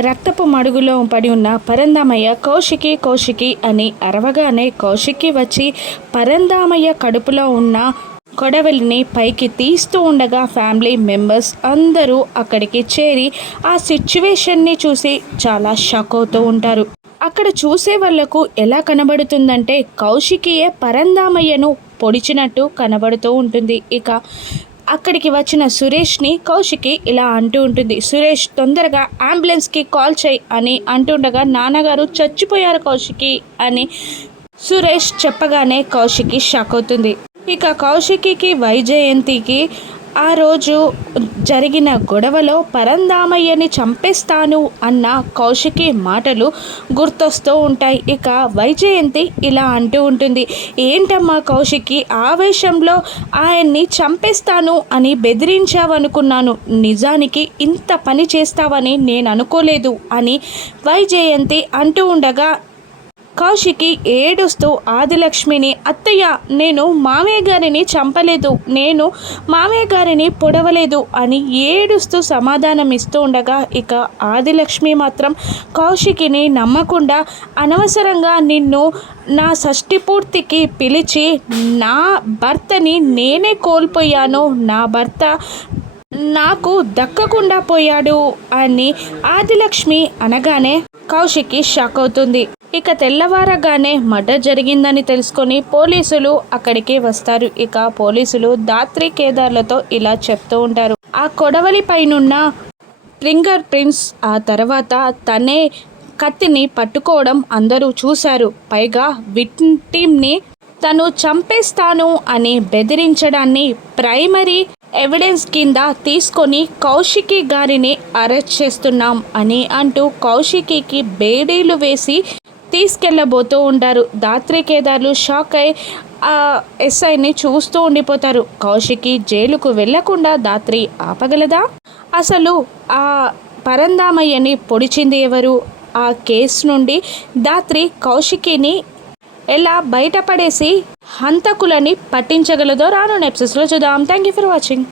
రక్తపు మడుగులో పడి ఉన్న పరందామయ్య కౌశికి కౌశికి అని అరవగానే కౌశికి వచ్చి పరందామయ్య కడుపులో ఉన్న కొడవలిని పైకి తీస్తూ ఉండగా ఫ్యామిలీ మెంబర్స్ అందరూ అక్కడికి చేరి ఆ సిచ్యువేషన్ని చూసి చాలా షాక్ అవుతూ ఉంటారు. అక్కడ చూసే వాళ్ళకు ఎలా కనబడుతుందంటే కౌశికియే పరందామయ్యను పొడిచినట్టు కనబడుతూ ఉంటుంది. ఇక అక్కడికి వచ్చిన సురేష్ని కౌశికి ఇలా అంటూ ఉంటుంది. సురేష్ తొందరగా అంబులెన్స్కి కాల్ చేయి అని అంటుండగా నాన్నగారు చచ్చిపోయారు కౌశికి అని సురేష్ చెప్పగానే కౌశికి షాక్ అవుతుంది. ఇక కౌశికికి వైజయంతికి ఆ రోజు జరిగిన గొడవలో పరందామయ్యని చంపేస్తాను అన్న కౌశికి మాటలు గుర్తొస్తూ ఉంటాయి. ఇక వైజయంతి ఇలా అంటూ ఉంటుంది. ఏంటమ్మా కౌశికి ఆవేశంలో ఆయన్ని చంపేస్తాను అని బెదిరించావనుకున్నాను. నిజానికి ఇంత పని చేస్తావని నేను అనుకోలేదు అని వైజయంతి అంటూ ఉండగా కౌశికి ఏడుస్తూ ఆదిలక్ష్మిని అత్తయ్య నేను మామయ్య గారిని చంపలేదు. నేను మామయ్య గారిని పొడవలేదు అని ఏడుస్తూ సమాధానం ఇస్తూ ఉండగా ఇక ఆదిలక్ష్మి మాత్రం కౌశికిని నమ్మకుండా అనవసరంగా నిన్ను నా షష్టి పూర్తికి పిలిచి నా భర్తని నేనే కోల్పోయాను. నా భర్త నాకు దక్కకుండా పోయాడు అని ఆదిలక్ష్మి అనగానే కౌశికి షాక్ అవుతుంది. ఇక తెల్లవారగానే మర్డర్ జరిగిందని తెలుసుకొని పోలీసులు అక్కడికి వస్తారు. ఇక పోలీసులు దాత్రి కేదార్లతో ఇలా చెప్తూ ఉంటారు. ఆ కొడవలి పైనున్న ఫింగర్ ప్రింట్స్ ఆ తర్వాత తనే కత్తిని పట్టుకోవడం అందరూ చూశారు. పైగా విక్టిమ్ని తను చంపేస్తాను అని బెదిరించడాన్ని ప్రైమరీ ఎవిడెన్స్ కింద తీసుకొని కౌశికి గారిని అరెస్ట్ చేస్తున్నాం అని అంటూ కౌశికికి బేడీలు వేసి తీసుకెళ్ళబోతూ ఉంటారు. దాత్రి కేదార్లు షాక్ అయి ఆ ఎస్ఐని చూస్తూ ఉండిపోతారు. కౌశికి జైలుకు వెళ్ళకుండా దాత్రి ఆపగలదా? అసలు ఆ పరందామయ్యని పొడిచింది ఎవరు? ఆ కేసు నుండి దాత్రి కౌశికిని ఎలా బయటపడేసి హంతకులని పట్టించగలదో రాను నెప్సెస్లో చూద్దాం. Thank you for watching.